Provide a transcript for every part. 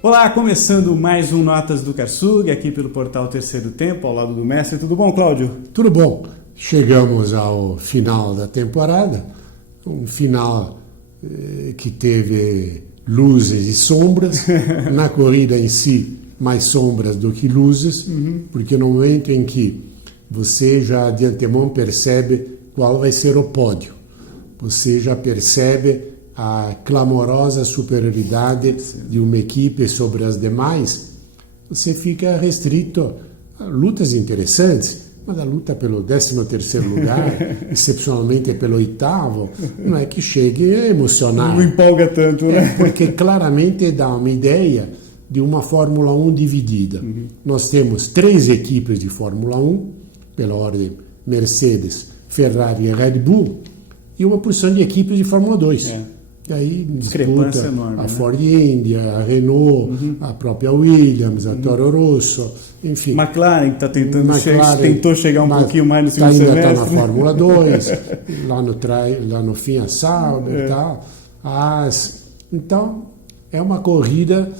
Olá, começando mais um Notas do Karsug, aqui pelo portal Terceiro Tempo, ao lado do mestre. Tudo bom, Cláudio? Tudo bom. Chegamos ao final da temporada, um final que teve luzes e sombras. Na corrida em si, mais sombras do que luzes, porque no momento em que você já de antemão percebe qual vai ser o pódio, você já percebe a clamorosa superioridade de uma equipe sobre as demais, você fica restrito a lutas interessantes, mas a luta pelo 13º lugar, excepcionalmente pelo 8º, não é que chegue a emocionar. Não empolga tanto, né? Porque claramente dá uma ideia de uma Fórmula 1 dividida. Nós temos 3 equipes de Fórmula 1, pela ordem Mercedes, Ferrari e Red Bull, e uma porção de equipes de Fórmula 2. E aí disputa enorme, a Ford India, a Renault, a própria Williams, a Toro Rosso, enfim. McLaren, que está tentou chegar um pouquinho mais no segundo semestre. Ainda está na Fórmula 2, lá no fim a Sauber e tal. Então, é uma corrida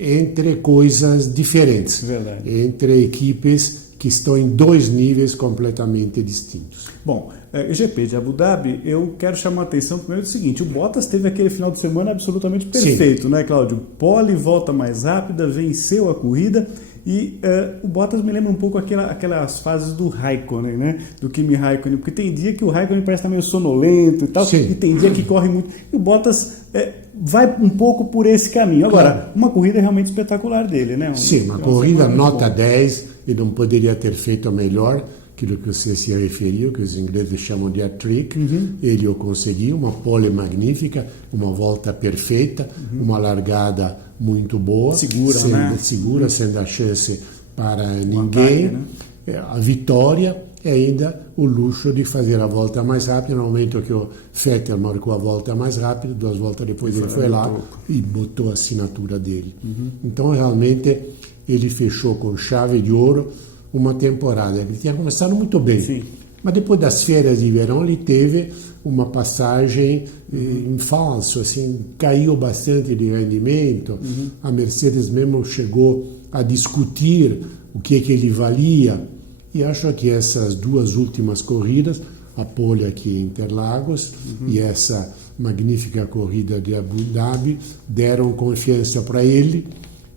entre coisas diferentes, entre equipes que estão em 2 níveis completamente distintos. Bom, o GP de Abu Dhabi, eu quero chamar a atenção primeiro do seguinte: o Bottas teve aquele final de semana absolutamente perfeito, Sim. Né, Cláudio? Pole, volta mais rápida, venceu a corrida. E o Bottas me lembra um pouco aquelas fases do Raikkonen, né? Do Kimi Raikkonen, porque tem dia que o Raikkonen parece estar meio sonolento e tal, Sim. E tem dia que corre muito. E o Bottas vai um pouco por esse caminho. Agora, uma corrida realmente espetacular dele, né? Sim, uma corrida nota 10, e não poderia ter feito melhor, aquilo que você se referiu, que os ingleses chamam de hat-trick. Ele o conseguiu, uma pole magnífica, uma volta perfeita, uma largada muito boa, segura, sem dar chance para ninguém. Ataque, né? A vitória e ainda o luxo de fazer a volta mais rápida. No momento que o Vettel marcou a volta mais rápida, 2 voltas depois ele foi lá e botou a assinatura dele. Então realmente ele fechou com chave de ouro uma temporada. Ele tinha começado muito bem. Sim. Mas depois das férias de verão ele teve uma passagem em falso, assim, caiu bastante de rendimento. A Mercedes mesmo chegou a discutir o que ele valia, e acho que essas 2 últimas corridas, a pole aqui em Interlagos e essa magnífica corrida de Abu Dhabi, deram confiança para ele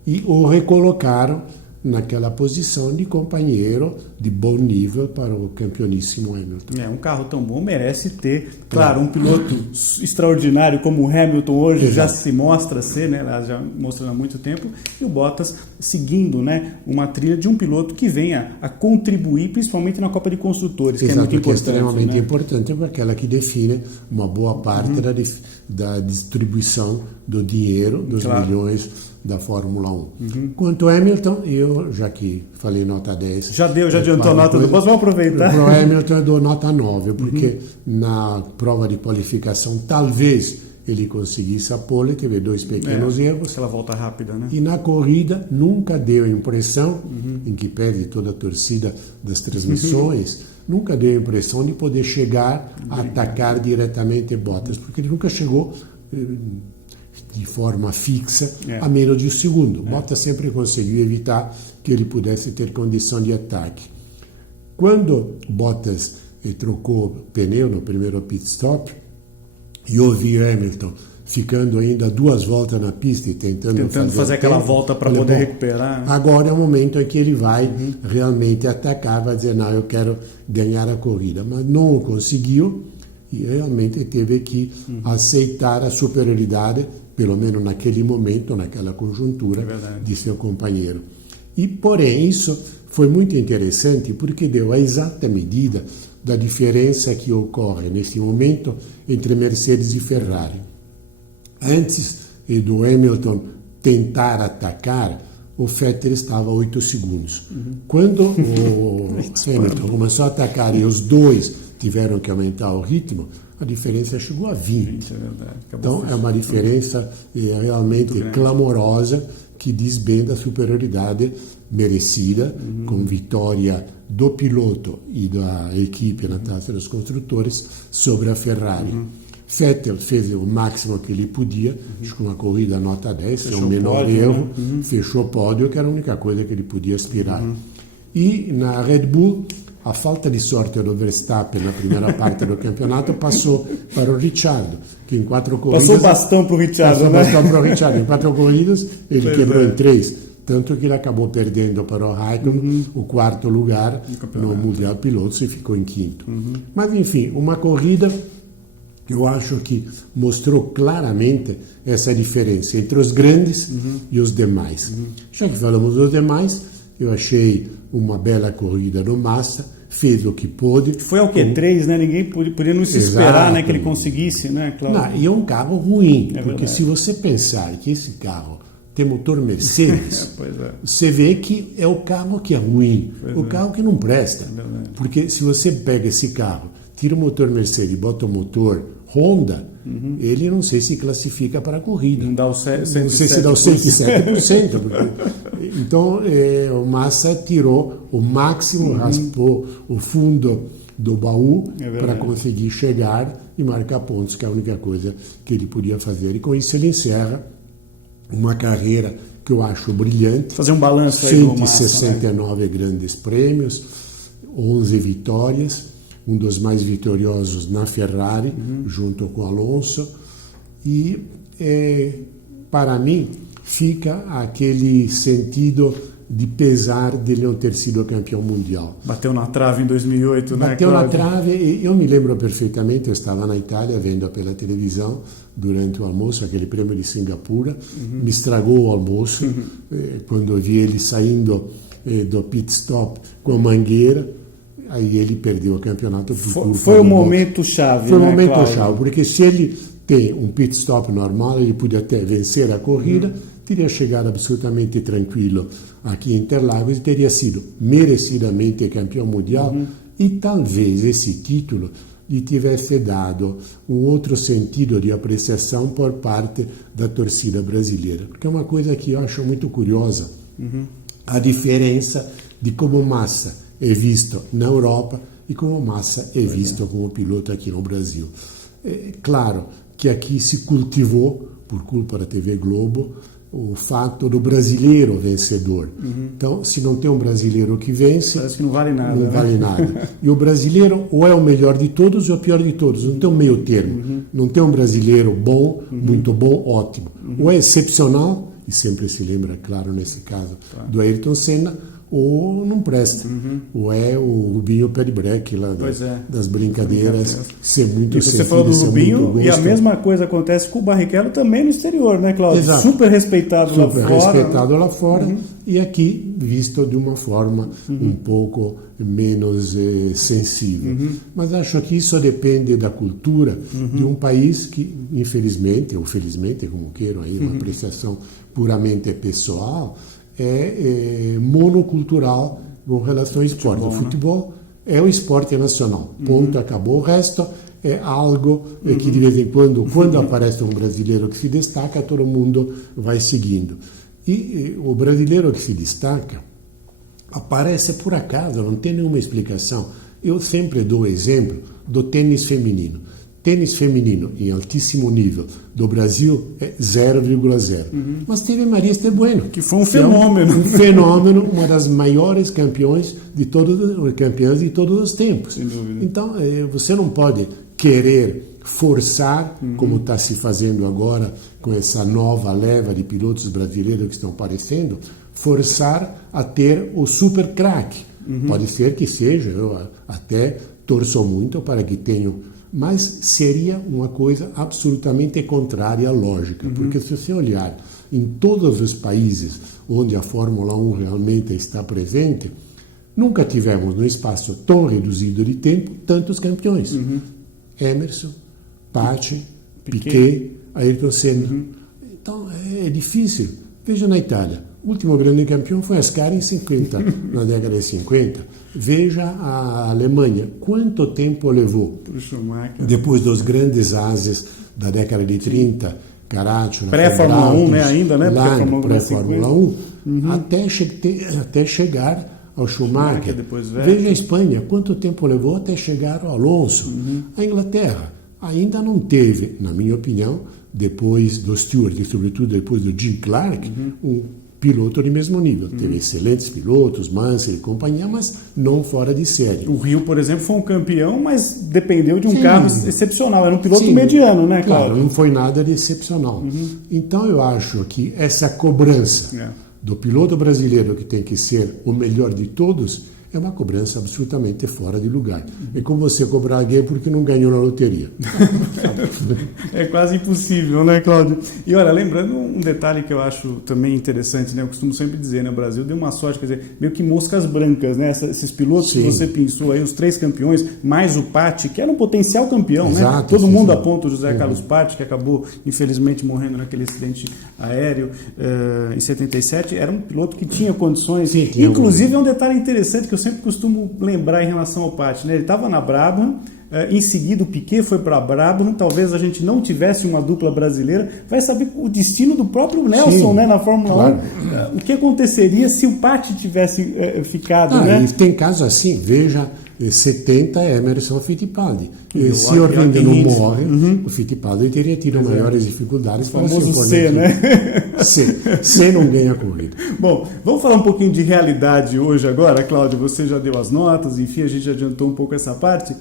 e o recolocaram naquela posição de companheiro de bom nível para o campeoníssimo Hamilton. Um carro tão bom merece ter, claro, um piloto extraordinário como o Hamilton hoje. Exato. Já se mostra ser, né? Já mostrando há muito tempo, e o Bottas seguindo, né, uma trilha de um piloto que venha a contribuir, principalmente na Copa de Construtores. Exato, que é muito importante. Que é extremamente né? importante, porque aquela que define uma boa parte da distribuição do dinheiro, dos milhões da Fórmula 1. Quanto ao Hamilton, eu, já que falei nota 10... Já adiantou a nota do Bottas, vamos aproveitar. Para o Hamilton eu dou nota 9, porque na prova de qualificação, talvez ele conseguisse a pole, teve 2 pequenos erros. Aquela volta rápida, né? E na corrida nunca deu a impressão, em que perde toda a torcida das transmissões, nunca deu a impressão de poder chegar a atacar diretamente Bottas, porque ele nunca chegou de forma fixa a menos de um segundo. Bottas sempre conseguiu evitar que ele pudesse ter condição de ataque. Quando Bottas trocou pneu no primeiro pit stop, e ouvi Hamilton ficando ainda 2 voltas na pista e tentando fazer aquela volta para poder recuperar. Agora é o momento em que ele vai realmente atacar, vai dizer, não, eu quero ganhar a corrida. Mas não o conseguiu e realmente teve que aceitar a superioridade, pelo menos naquele momento, naquela conjuntura, de seu companheiro. E, porém, isso foi muito interessante porque deu a exata medida da diferença que ocorre nesse momento entre Mercedes e Ferrari. Antes do Hamilton tentar atacar, o Vettel estava a 8 segundos. Quando o Hamilton começou a atacar e os 2 tiveram que aumentar o ritmo, a diferença chegou a 20. Então é uma diferença realmente clamorosa que diz bem da superioridade merecida, com vitória do piloto e da equipe na Taça dos Construtores sobre a Ferrari. Vettel fez o máximo que ele podia, acho que uma corrida nota 10, sem o menor pódio, erro, né? Fechou o pódio, que era a única coisa que ele podia aspirar. E na Red Bull, a falta de sorte do Verstappen na primeira parte do campeonato passou para o Ricciardo, que em 4 corridas... Passou o bastão para o Ricciardo, Passou né? o bastão para o Ricciardo. Em 4 corridas, ele Pois quebrou é. em 3. Tanto que ele acabou perdendo para o Raikkonen o 4º lugar no Mundial Pilotos e ficou em 5º. Mas, enfim, uma corrida que eu acho que mostrou claramente essa diferença entre os grandes e os demais. Já que falamos dos demais, eu achei uma bela corrida do Massa, fez o que pôde. Foi ao Q3, né? Ninguém podia não se esperar, né, que ele conseguisse, né, Cláudio? Não, e é um carro ruim, porque verdade. se você pensar que esse carro tem motor Mercedes, Pois é. você vê que é o carro que é ruim, o carro que não presta. Porque se você pega esse carro, tira o motor Mercedes e bota o motor Honda, ele não sei se classifica para a corrida. Não dá o Não sei se dá o 107%. Porque, então, o Massa tirou o máximo, raspou o fundo do baú para conseguir chegar e marcar pontos, que é a única coisa que ele podia fazer. E com isso ele encerra uma carreira que eu acho brilhante. Fazer um balanço aí do Massa, 169 grandes prêmios, 11 vitórias, um dos mais vitoriosos na Ferrari, junto com Alonso. E, para mim, fica aquele sentido de pesar dele não ter sido campeão mundial. Bateu na trave em 2008, né, Bateu na Cláudio? trave, e eu me lembro perfeitamente, eu estava na Itália vendo pela televisão durante o almoço, aquele prêmio de Singapura, me estragou o almoço, quando eu vi ele saindo do pit stop com a mangueira, aí ele perdeu o campeonato por culpa Foi do um boxe. momento chave, Foi um né, momento Cláudio? chave, porque se ele tem um pit stop normal, ele podia até vencer a corrida, teria chegado absolutamente tranquilo aqui em Interlagos e teria sido merecidamente campeão mundial, e talvez esse título lhe tivesse dado um outro sentido de apreciação por parte da torcida brasileira. Porque é uma coisa que eu acho muito curiosa, a diferença de como Massa é visto na Europa e como Massa é visto como piloto aqui no Brasil. É claro que aqui se cultivou, por culpa da TV Globo, o fato do brasileiro vencedor. Então, se não tem um brasileiro que vence, Parece que não vale nada. não né? vale nada. E o brasileiro ou é o melhor de todos ou é o pior de todos. Não tem um meio termo. Não tem um brasileiro bom, muito bom, ótimo. Ou é excepcional, e sempre se lembra, claro, nesse caso, do Ayrton Senna, ou não presta. Ou é o Rubinho Pé de Breque, lá das brincadeiras, ser muito E você sentido, falou do ser Rubinho, muito e a gosto. mesma coisa acontece com o Barrichello também no exterior, né, Cláudio? Exato. Super respeitado lá Super fora. respeitado lá fora, e aqui visto de uma forma um pouco menos sensível. Mas acho que isso depende da cultura de um país que, infelizmente, ou felizmente, como queiram, aí, uma apreciação puramente pessoal, é monocultural com relação ao esporte. O futebol é o esporte nacional. Ponto, acabou. O resto é algo que de vez em quando aparece um brasileiro que se destaca, todo mundo vai seguindo. E o brasileiro que se destaca aparece por acaso, não tem nenhuma explicação. Eu sempre dou o exemplo do tênis feminino. Tênis feminino em altíssimo nível do Brasil é 0,0. Mas teve Maria Estebueno, Que foi um fenômeno. Um fenômeno, uma das maiores campeãs de todos os tempos. Sem dúvida. Então, você não pode querer forçar, como está se fazendo agora com essa nova leva de pilotos brasileiros que estão aparecendo, forçar a ter o super craque. Pode ser que seja, eu até torço muito para que tenham, mas seria uma coisa absolutamente contrária à lógica, porque se você olhar em todos os países onde a Fórmula 1 realmente está presente, nunca tivemos, num espaço tão reduzido de tempo, tantos campeões. Emerson, Pace, Piquet, Ayrton Senna. Então é difícil. Veja na Itália, o último grande campeão foi Ascari em 50, na década de 50. Veja a Alemanha, quanto tempo levou depois dos grandes ases da década de 30, Caracciolo, Pré-Fórmula 1, né, ainda, né? Pré-Fórmula 1, até chegar ao Schumacher. Depois Veja a Espanha, quanto tempo levou até chegar ao Alonso. A Inglaterra, ainda não teve, na minha opinião, depois do Stewart e sobretudo depois do Jim Clark, um piloto de mesmo nível. Teve excelentes pilotos, Mansell e companhia, mas não fora de série. O Rio, por exemplo, foi um campeão, mas dependeu de um carro excepcional. Era um piloto mediano, né, Cláudio? Claro, não foi nada de excepcional. Então eu acho que essa cobrança do piloto brasileiro, que tem que ser o melhor de todos, é uma cobrança absolutamente fora de lugar. É como você cobrar alguém porque não ganhou na loteria. É quase impossível, né, Cláudio? E olha, lembrando um detalhe que eu acho também interessante, né? Eu costumo sempre dizer, né? O Brasil deu uma sorte, quer dizer, meio que moscas brancas, né? Esses pilotos que você pensou aí, os 3 campeões, mais o Patti, que era um potencial campeão, né? Todo mundo aponta o José Carlos Patti, que acabou, infelizmente, morrendo naquele acidente aéreo em 77. Era um piloto que tinha condições. Inclusive, é um detalhe interessante que eu sempre costumo lembrar em relação ao Patti, né? Ele estava na Brabham, em seguida o Piquet foi para a Brabham, talvez a gente não tivesse uma dupla brasileira, vai saber o destino do próprio Nelson, né, na Fórmula 1, o que aconteceria se o Patti tivesse ficado, né? E tem casos assim, veja, 70 Emerson Fittipaldi. Se o Orlando não morre, o Fittipaldi teria tido maiores dificuldades para se impor. C, né? C não ganha corrida. Bom, vamos falar um pouquinho de realidade hoje agora, Cláudio, você já deu as notas, enfim, a gente já adiantou um pouco essa parte.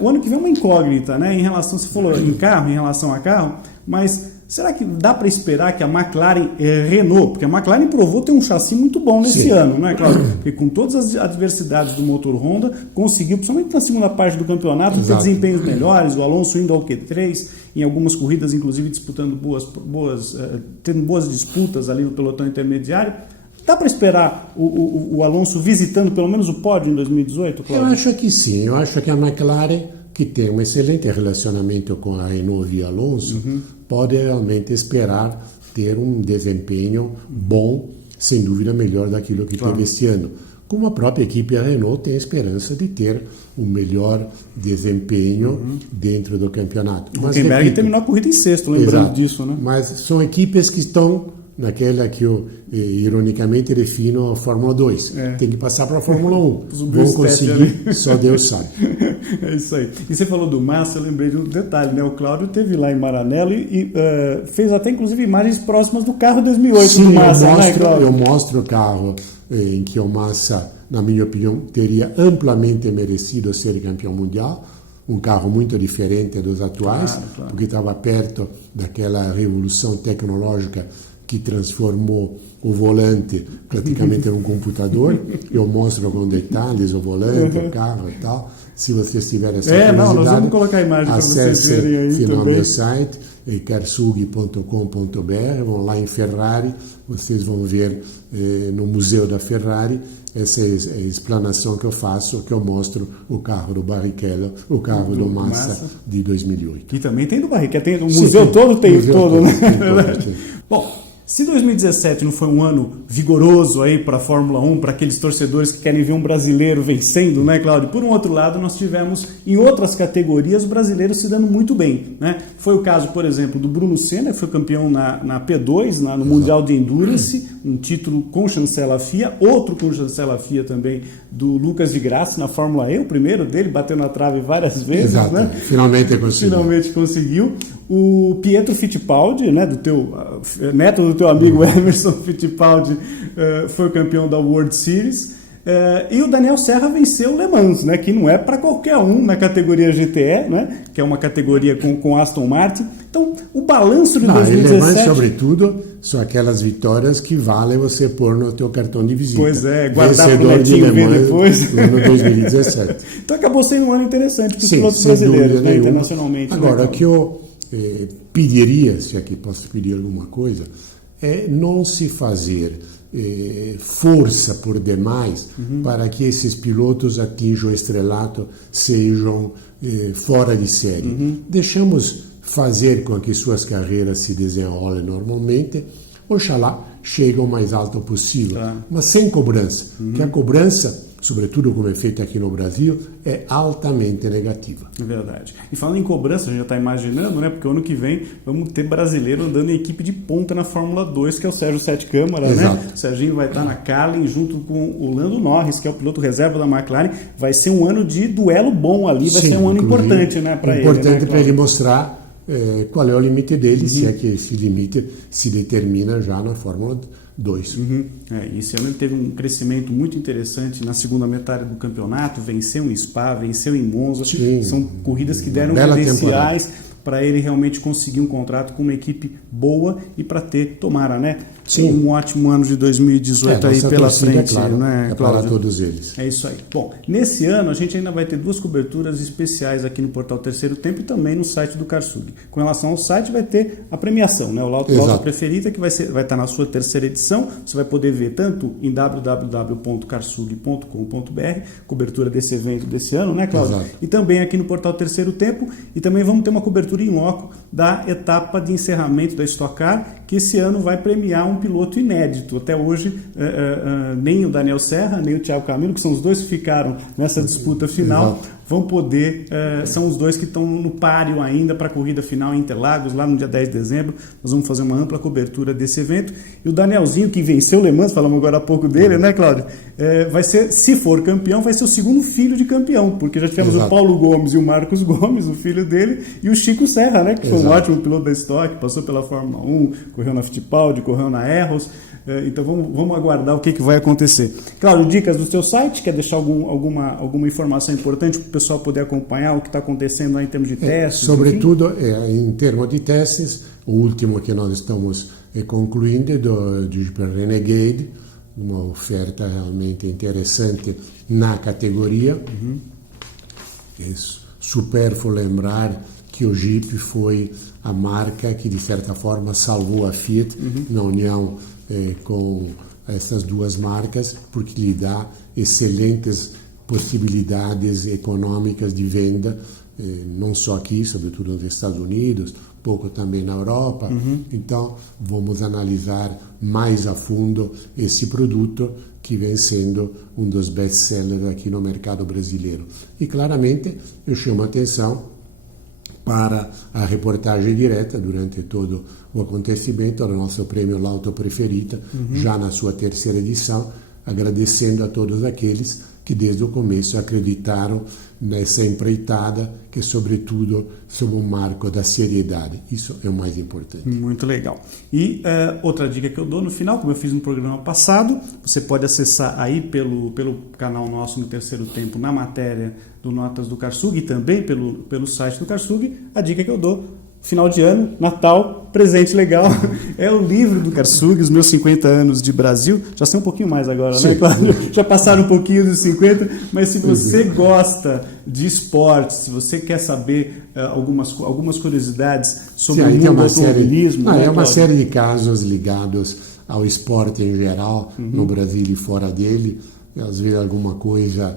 O ano que vem é uma incógnita, né, em relação, você falou em relação a carro, mas será que dá para esperar que a McLaren, Renault, porque a McLaren provou ter um chassi muito bom nesse ano, não é, Cláudio? Porque com todas as adversidades do motor Honda, conseguiu, principalmente na segunda parte do campeonato, ter desempenhos melhores, o Alonso indo ao Q3, em algumas corridas, inclusive disputando tendo boas disputas ali no pelotão intermediário. Dá para esperar o Alonso visitando pelo menos o pódio em 2018, Cláudio? Eu acho que sim, eu acho que a McLaren, que tem um excelente relacionamento com a Renault e Alonso, pode realmente esperar ter um desempenho bom, sem dúvida melhor daquilo que teve este ano. Como a própria equipe a Renault tem a esperança de ter um melhor desempenho dentro do campeonato. O Hülkenberg terminou a corrida em sexto, lembrando disso, né? Mas são equipes que estão naquela que eu, ironicamente, defino a Fórmula 2. Tem que passar para a Fórmula 1. Vão conseguir, só Deus sabe. É isso aí. E você falou do Massa, eu lembrei de um detalhe, né? O Cláudio esteve lá em Maranello e fez até, inclusive, imagens próximas do carro 2008 do Massa, né, Cláudio? Eu mostro o carro em que o Massa, na minha opinião, teria amplamente merecido ser campeão mundial. Um carro muito diferente dos atuais, porque estava perto daquela revolução tecnológica que transformou o volante praticamente num computador. Eu mostro com detalhes o volante, o carro e tal. Se vocês tiverem essa curiosidade, nós vamos colocar a imagem para vocês verem aí no também. meu site, carsughi.com.br, vão lá em Ferrari, vocês vão ver no Museu da Ferrari essa explanação que eu faço, que eu mostro o carro do Barrichello, o carro do Massa de 2008. E também tem do Barrichello, tem o museu todo, tem todo, né? Bom, se 2017 não foi um ano vigoroso aí para a Fórmula 1, para aqueles torcedores que querem ver um brasileiro vencendo, né, Cláudio? Por um outro lado, nós tivemos em outras categorias os brasileiros se dando muito bem, né? Foi o caso, por exemplo, do Bruno Senna, que foi campeão na P2, no Mundial de Endurance, um título com chancela FIA, outro com chancela FIA também do Lucas de Grassi na Fórmula E, o primeiro dele, bateu na trave várias vezes, né? Finalmente conseguiu. Finalmente conseguiu. O Pietro Fittipaldi, né, neto do teu amigo Emerson Fittipaldi, foi o campeão da World Series. E o Daniel Serra venceu o Le Mans, né, que não é para qualquer um na categoria GTE, né, que é uma categoria com Aston Martin. Então, o balanço de 2017... Le Mans, sobretudo, são aquelas vitórias que vale você pôr no teu cartão de visita. Pois é, guardar para o netinho ver depois. No ano 2017. Então, acabou sendo um ano interessante para os pilotos brasileiros, né, internacionalmente. Agora, o que eu pediria, se aqui posso pedir alguma coisa, é não se fazer força por demais para que esses pilotos atinjam o estrelato, sejam fora de série. Deixamos fazer com que suas carreiras se desenrolem normalmente, oxalá cheguem o mais alto possível, mas sem cobrança, que a cobrança sobretudo como é feita aqui no Brasil, é altamente negativa. É verdade. E falando em cobrança, a gente já está imaginando, né? Porque o ano que vem vamos ter brasileiro andando em equipe de ponta na Fórmula 2, que é o Sérgio Sete Câmara, Exato. né? O Serginho vai estar na Carlin junto com o Lando Norris, que é o piloto reserva da McLaren. Vai ser um ano de duelo bom ali, vai ser um ano importante, né, para ele. Importante, né, para ele mostrar qual é o limite dele, se é que esse limite se determina já na Fórmula 2. Esse ano ele teve um crescimento muito interessante na segunda metade do campeonato, venceu em Spa, venceu em Monza. Sim, são corridas que deram credenciais para ele realmente conseguir um contrato com uma equipe boa e para ter, tomara, né? Sim. Um ótimo ano de 2018 aí pela frente, claro, né, para todos eles. É isso aí. Bom, nesse ano a gente ainda vai ter 2 coberturas especiais aqui no portal Terceiro Tempo e também no site do Karsug. Com relação ao site, vai ter a premiação, né? O Lauto Preferida, que vai estar na sua terceira edição. Você vai poder ver tanto em www.karsug.com.br, cobertura desse evento desse ano, né, Cláudio? Exato. E também aqui no portal Terceiro Tempo. E também vamos ter uma cobertura em loco da etapa de encerramento da Stock Car, que esse ano vai premiar um piloto inédito. Até hoje, nem o Daniel Serra, nem o Thiago Camilo, que são os dois que ficaram nessa disputa final, vão poder, são os dois que estão no páreo ainda para a corrida final em Interlagos, lá no dia 10 de dezembro. Nós vamos fazer uma ampla cobertura desse evento. E o Danielzinho, que venceu o Le Mans, falamos agora há pouco dele, né, Cláudio? Vai ser, se for campeão, vai ser o segundo filho de campeão, porque já tivemos o Paulo Gomes e o Marcos Gomes, o filho dele, e o Chico Serra, né, que foi um ótimo piloto da Stock, passou pela Fórmula 1, correu na Fittipaldi, correu na Erros. Então vamos aguardar o que vai acontecer. Claro, dicas do seu site, quer deixar alguma informação importante para o pessoal poder acompanhar o que está acontecendo lá em termos de testes? Sobretudo, em termos de testes, o último que nós estamos concluindo do Jeep Renegade, uma oferta realmente interessante na categoria. É supérfluo lembrar que o Jeep foi a marca que, de certa forma, salvou a Fiat na união com essas duas marcas, porque lhe dá excelentes possibilidades econômicas de venda, não só aqui, sobretudo nos Estados Unidos, pouco também na Europa. Então, vamos analisar mais a fundo esse produto que vem sendo um dos best-sellers aqui no mercado brasileiro. E, claramente, eu chamo a atenção para a reportagem direta durante todo o acontecimento do nosso prêmio Lauto Preferita, já na sua terceira edição, agradecendo a todos aqueles que desde o começo acreditaram nessa empreitada, que sobretudo sob um marco da seriedade. Isso é o mais importante. Muito legal. E outra dica que eu dou no final, como eu fiz no programa passado, você pode acessar aí pelo canal nosso no Terceiro Tempo, na matéria do Notas do Karsug, e também pelo site do Karsug, a dica que eu dou: final de ano, Natal, presente legal, é o livro do Karsug, os meus 50 anos de Brasil. Já sei um pouquinho mais agora, né, Cláudio? Já passaram um pouquinho dos 50, mas se você gosta de esportes, se você quer saber algumas curiosidades sobre o mundo do automobilismo... É uma série de casos ligados ao esporte em geral, no Brasil e fora dele. Às vezes alguma coisa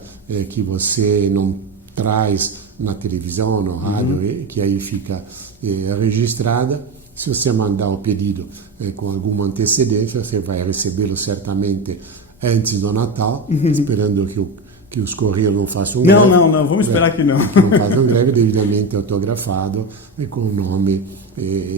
que você não traz na televisão, no rádio, que aí fica registrada. Se você mandar o pedido com alguma antecedência, você vai recebê-lo certamente antes do Natal, esperando que os Correios não façam greve. Não, vamos esperar que não. Que não façam greve, devidamente autografado e com o nome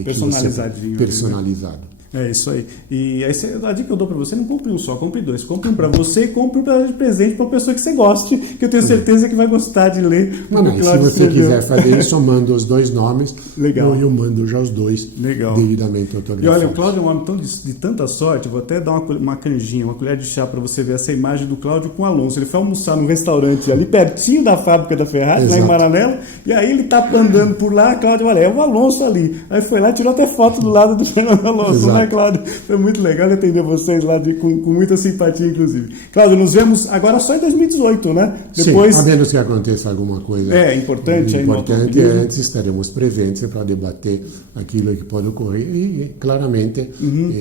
personalizadinho. Personalizado. É isso aí. E aí a dica que eu dou para você: não compre um só, compre dois. Compre um para você e compre um para dar de presente para uma pessoa que você goste, que eu tenho certeza que vai gostar de ler. Se você quiser fazer isso, eu mando os dois nomes. Legal. Eu mando já os dois devidamente autografados. E olha, o Cláudio é um homem de tanta sorte. Eu vou até dar uma canjinha, uma colher de chá para você ver essa imagem do Cláudio com o Alonso. Ele foi almoçar num restaurante ali pertinho da fábrica da Ferrari, lá em Maranello, e aí ele tá andando por lá. Cláudio, olha, é o Alonso ali. Aí foi lá e tirou até foto do lado do Fernando Alonso, né, Cláudio? Foi muito legal atender vocês lá com muita simpatia, inclusive. Cláudio, nos vemos agora só em 2018, né? Depois... Sim, a menos que aconteça alguma coisa importante antes estaremos presentes para debater aquilo que pode ocorrer e claramente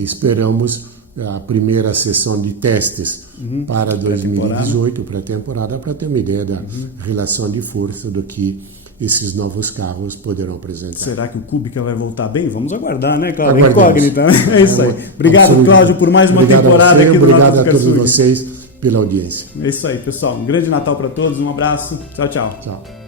esperamos a primeira sessão de testes para 2018, para a temporada, para ter uma ideia da relação de força do que esses novos carros poderão apresentar. Será que o Kubica vai voltar bem? Vamos aguardar, né, Cláudio? Incógnita, né? É isso aí. Obrigado, Cláudio, por mais uma temporada aqui do Notas do Karsug. Obrigado a todos vocês pela audiência. É isso aí, pessoal. Um grande Natal para todos, um abraço. Tchau, tchau. Tchau.